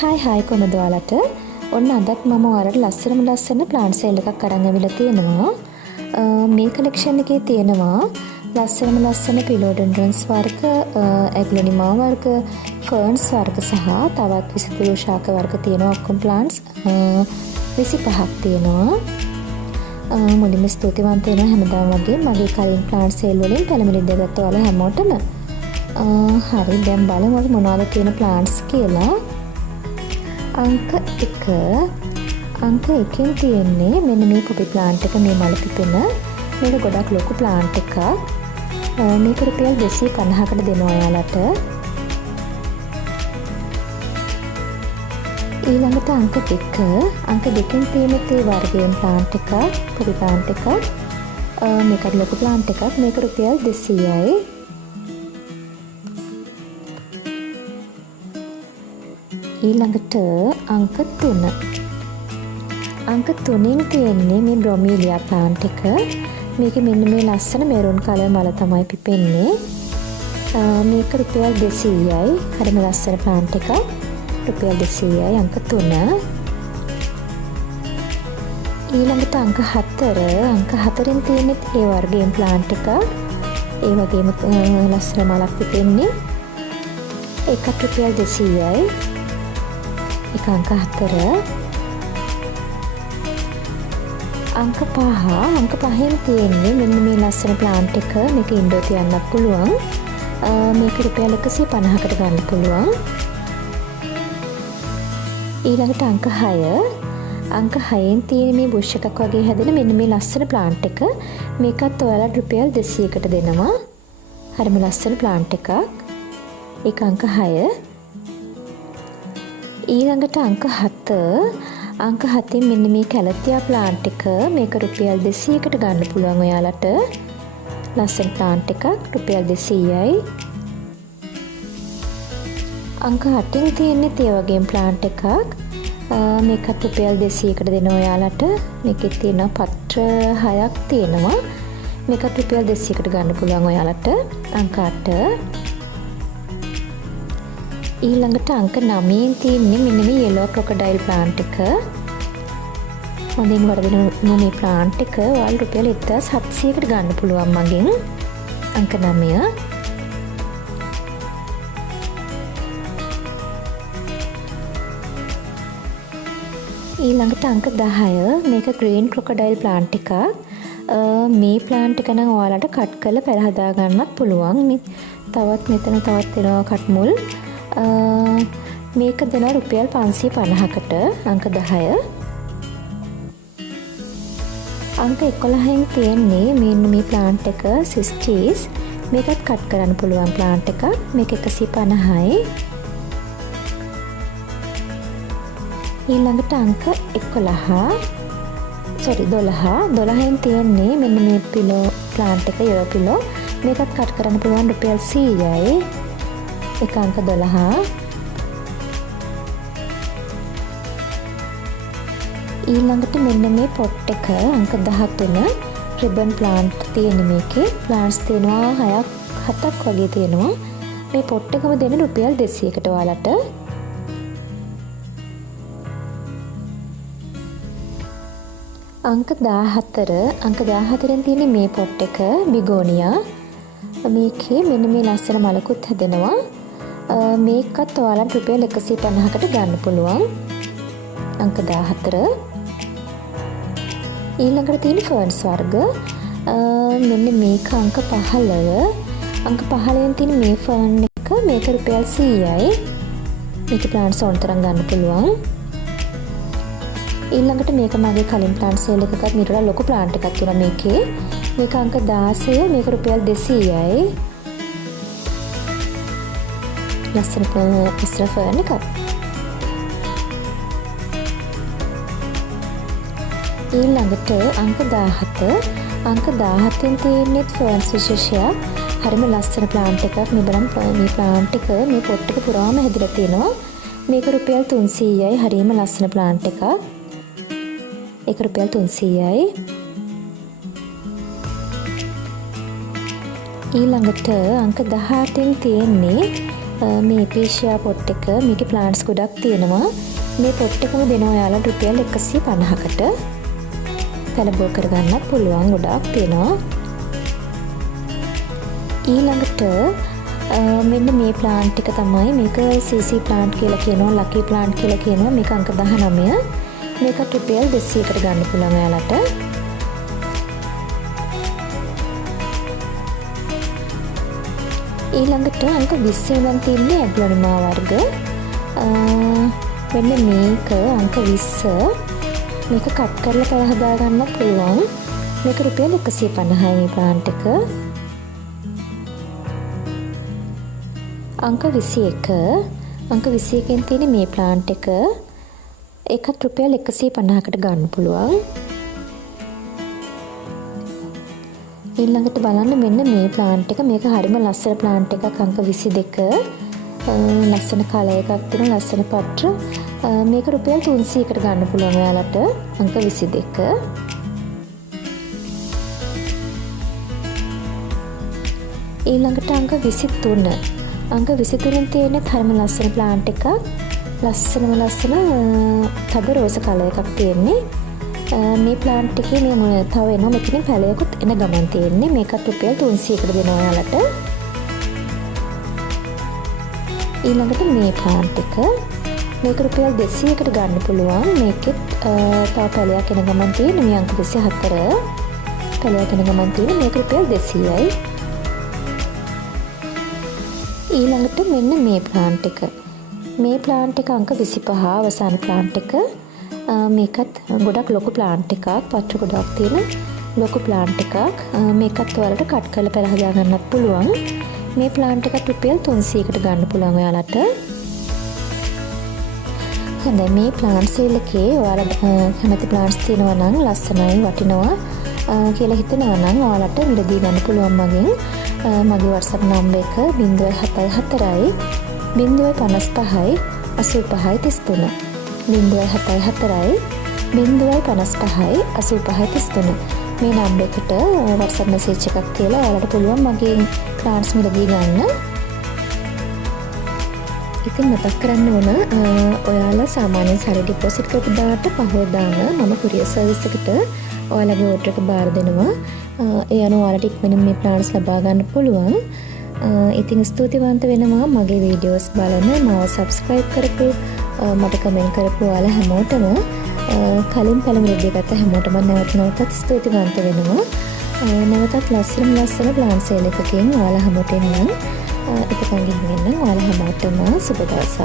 Hi කොහමද ඔයාලට? ඔන්න අදත් මම ඔයාලට ලස්සන ප්ලාන්ට් සේල් එකක් අරන් ඇවිල්ලා තියෙනවා. මේ කලෙක්ෂන් එකේ තියෙනවා ලස්සන පිලෝඩෙන්ඩ්‍රන්ස් වර්ග, ඇග්ලොනිමා වර්ග, ෆර්න්ස් වර්ග සහ තවත් විසිතුරු ශාක වර්ග තියෙනවා. ඔක්කොම ප්ලාන්ට්ස් 25ක් තියෙනවා. මුලින්ම ස්තුතිවන්ත වෙනවා හැමදාම වගේ මගේ කලින් ප්ලාන්ට් සේල් වලින් පැලමිලි දෙගත්ත ඔයාලා හැමෝටම. හරි දැන් බලමු මොනවද තියෙන ප්ලාන්ට්ස් කියලා. අංක 1 අංක 1 තියෙන්නේ මෙන්න මේ පොපි ප්ලාන්ට් එක මේ මල පිපෙන මේක ගොඩක් ලොකු ප්ලාන්ට් එකක්. මේක රුපියල් 250කට දෙනවා ඔයාලට. ඊළඟට අංක 2 අංක 2 තියෙන තේ වර්ගයෙන් ප්ලාන්ට් එකක් පොපි ප්ලාන්ට් එකක්. මේක ලොකු ප්ලාන්ට් එකක්. මේක රුපියල් 200යි. ඊළඟට අංක 3 අංක 3න් තියෙන්නේ මේ බ්‍රොමීලියා ප්ලාන්ට් එක. මේකේ මෙන්න මේ ලස්සන මෙරුන් කලර් මල තමයි පිපෙන්නේ. මේක රුපියල් 200යි. හරිම ලස්සන ප්ලාන්ට් එකක්. රුපියල් 200යි අංක 3. ඊළඟට අංක 4 අංක 4න් තියෙන්නේ ඒ වර්ගයෙන් ප්ලාන්ට් එකක්. ඒ වගේම ලස්සන මලක් පිපෙන්නේ. ඒකට රුපියල් 200යි. එක අංක 4 අංක 5න් තියෙන්නේ මෙන්න මේ ලස්සන ප්ලාන්ට් එක. මේක ඉන්ඩෝ තියන්නත් පුළුවන්. මේක රුපියල් 150කට ගන්න පුළුවන්. ඊළඟට අංක 6න් තියෙන මේ බුෂ් එකක් වගේ හැදෙන මෙන්න මේ ලස්සන ප්ලාන්ට් එක. මේකත් ඔයාලට රුපියල් 200කට දෙනවා. හරිම ලස්සන ප්ලාන්ට් එකක්. ඒක අංක 6. ඊළඟට අංක 7න් මෙන්න මේ කැලතියා ප්ලාන්ට් එක. මේක රුපියල් 200කට ගන්න පුළුවන් ඔයාලට. ලස්සන ප්ලාන්ට් එකක්. රුපියල් 200යි. අංක 8න් තියෙන්නේ ඒ වගේම ප්ලාන්ට් එකක්. මේකත් රුපියල් 200කට දෙනවා ඔයාලට. මේකේ තියෙනවා පත්‍ර 6ක් තියෙනවා. මේකත් රුපියල් 200කට ගන්න පුළුවන් ඔයාලට. අංක 8. ඊළඟට අංක 9න් තියෙන්නේ මෙන්න මේ yellow crocodile plant එක. හොඳින් වර්ධනය මේ plant එක ඔයාලා රුපියල් 1700කට ගන්න පුළුවන් මගෙන්. අංක 9. ඊළඟට අංක 10 මේක green crocodile plant එකක්. මේ plant එක නම් ඔයාලට කට් කරලා පැල හදා ගන්නත් පුළුවන්. තවත් මෙතන තියෙනවා කට් මුල්. මේක දෙනවා රුපියල් 550කට. අංක 10. අංක 11න් තියෙන්නේ මෙන්න මේ ප්ලාන්ට් එක Swiss cheese. මේකත් කට් කරන්න පුළුවන් ප්ලාන්ට් එකක්. මේක 150යි. ඊළඟට අංක 12න් තියෙන්නේ මෙන්න මේ පිලෝ ප්ලාන්ට් එක යෝ පිලෝ. මේකත් කට් කරන්න පුළුවන් රුපියල් 100යි. එක අංක 12. ඊළඟට මෙන්න මේ පොට් එක අංක 13 රිබන් ප්ලාන්ට් තියෙන මේකේ. ප්ලාන්ට්ස් තියෙනවා 7ක් වගේ තියෙනවා. මේ පොට් එකම දෙන රුපියල් 200කට ඔයාලට. අංක 14න් තියෙන මේ පොට් එක බිගෝනියා. මේකේ මෙන්න මේ ලස්සන මලකුත් හැදෙනවා. මේකත් ඔයාලට රුපියල් 150කට ගන්න පුළුවන්. අංක 14. ඊළඟට තියෙන ෆර්න්ස් වර්ග. මෙන්න මේක අංක 15. අංක 15න් තියෙන මේ ෆර්න් එක මේක රුපියල් 100යි. මේක ප්ලාන්ට්ස් ඕන තරම් ගන්න පුළුවන්. ඊළඟට මේක මගේ කලින් ප්ලාන්ට් සේල් එකකත් මීට වඩා ලොකු ප්ලාන්ට් එකක් තියෙනවා මේකේ. මේක අංක 16. මේක රුපියල් 200යි. ලස්සන ෆර්න් එකක්. ඊළඟට අංක 17. අංක 17න් තියෙන්නේ ෆර්න්ස් විශේෂයක්. හරිම ලස්සන ප්ලාන්ට් එකක්. මේ බලන්න මේ ප්ලාන්ට් එක මේ පොට් එක පුරාම හැදිලා තියෙනවා. මේක රුපියල් 300යි. හරිම ලස්සන ප්ලාන්ට් එකක්. ඒක රුපියල් 300යි. ඊළඟට අංක 18න් තියෙන්නේ මේ ඒපීෂියා පොට් එක මේකේ ප්ලාන්ට්ස් ගොඩක් තියෙනවා. මේ පොට් එකම දෙනවා ඔයාලා රුපියල් 150කට. කලබෝ කරගන්නත් පුළුවන් ගොඩක් තියෙනවා. ඊළඟට මෙන්න මේ ප්ලාන්ට් එක තමයි මේක CC ප්ලාන්ට් කියලා කියනවා, ලකී ප්ලාන්ට් කියලා කියනවා. මේක අංක 19. මේකට රුපියල් 200කට ගන්න පුළුවන් ඔයාලට. ඊළඟට අංක 20 ඉඳන් තියෙන්නේ ඇග්ලොනිමා වර්ග. මෙන්න මේක අංක 20. මේක කට් කරලා පැය හදා ගන්නත් පුළුවන්. මේක රුපියල් 150යි මේ ප්ලාන්ට් එක. අංක 21. අංක 21 තියෙන මේ ප්ලාන්ට් එක ඒකත් රුපියල් 150කට ගන්න පුළුවන්. ඊළඟට බලන්න මෙන්න මේ ප්ලාන්ට් එක. මේක හරිම ලස්සන ප්ලාන්ට් එකක්. අංක 22. ලස්සන කලර් එකක් තියෙන ලස්සන පත්‍ර. මේක රුපියල් 300කට ගන්න පුළුවන් ඔයාලට. අංක 22. ඊළඟට අංක 23. අංක 23 තියෙන හරිම ලස්සන ප්ලාන්ට් එකක්. ලස්සන තද රෝස කලර් එකක් තියෙන්නේ. මේ ප්ලාන්ට් එකේ මේ තව එනවා මෙතනින් පැලයකුත් එන ගමන් තියෙන්නේ. මේකත් රුපියල් 300කට දෙනවා ඔයාලට. ඊළඟට මේ ප්ලාන්ට් එක මේක රුපියල් 200කට ගන්න පුළුවන්. මේකෙත් තව පැලයක් එන ගමන් තියෙන්නේ. මේ අංක 24 පැලයක් එන ගමන් තියෙන්නේ. මේක රුපියල් 200යි. ඊළඟට මෙන්න මේ ප්ලාන්ට් එක. මේ ප්ලාන්ට් එක අංක 25 අවසාන ප්ලාන්ට් එක. මේකත් ගොඩක් ලොකු ප්ලාන්ට් එකක්. පත්‍ර ගොඩක් තියෙන ලොකු ප්ලාන්ට් එකක්. මේකත් ඔයාලට කට් කරලා පැල හදා ගන්නත් පුළුවන්. මේ ප්ලාන්ට් එකට රුපියල් 300කට ගන්න පුළුවන් ඔයාලට. හොඳයි මේ ප්ලාන්ට් සේල් එකේ ඔයාලා කැමති ප්ලාන්ට්ස් තියෙනවා නම් ලස්සනයි වටිනවා කියලා හිතනවා නම් ඔයාලට මිලදී ගන්න පුළුවන් මගෙන්. මගේ WhatsApp නම්බර් එක 074යි 055යි 85යි 33 074යි 055යි 85යි 33 මේ නම්බර් එකට WhatsApp message එකක් තියලා ඔයාලට පුළුවන් මගෙන් ප්ලාන්ට්ස් මිලදී ගන්න. ඉතින් මතක් කරන්න ඕන ඔයාලා සාමාන්‍යයෙන් සල්ලි ඩිපොසිට් කරපු දාට පහවදාම මම courier service එකට ඔයාලගේ order එක බාර දෙනවා. ඒ අනුව ඔයාලට ඉක්මනින් මේ ප්ලාන්ට්ස් ලබා ගන්න පුළුවන්. ඉතින් ස්තුතිවන්ත වෙනවා මගේ වීඩියෝස් බලන, මාව subscribe කරපු, මට කමෙන්ට් කරපු ඔයාලා හැමෝටම කලින් පළමුව දෙකට හැමෝටම නැවතත් ස්තුතිවන්ත වෙනවා. නැවතත් ලස්සන ප්ලාන්ට් සේල් එකකින් ඔයාලා හැමෝටම එතකන් ගිහින් ඔයාලා හැමෝටම සුබ දවසක්.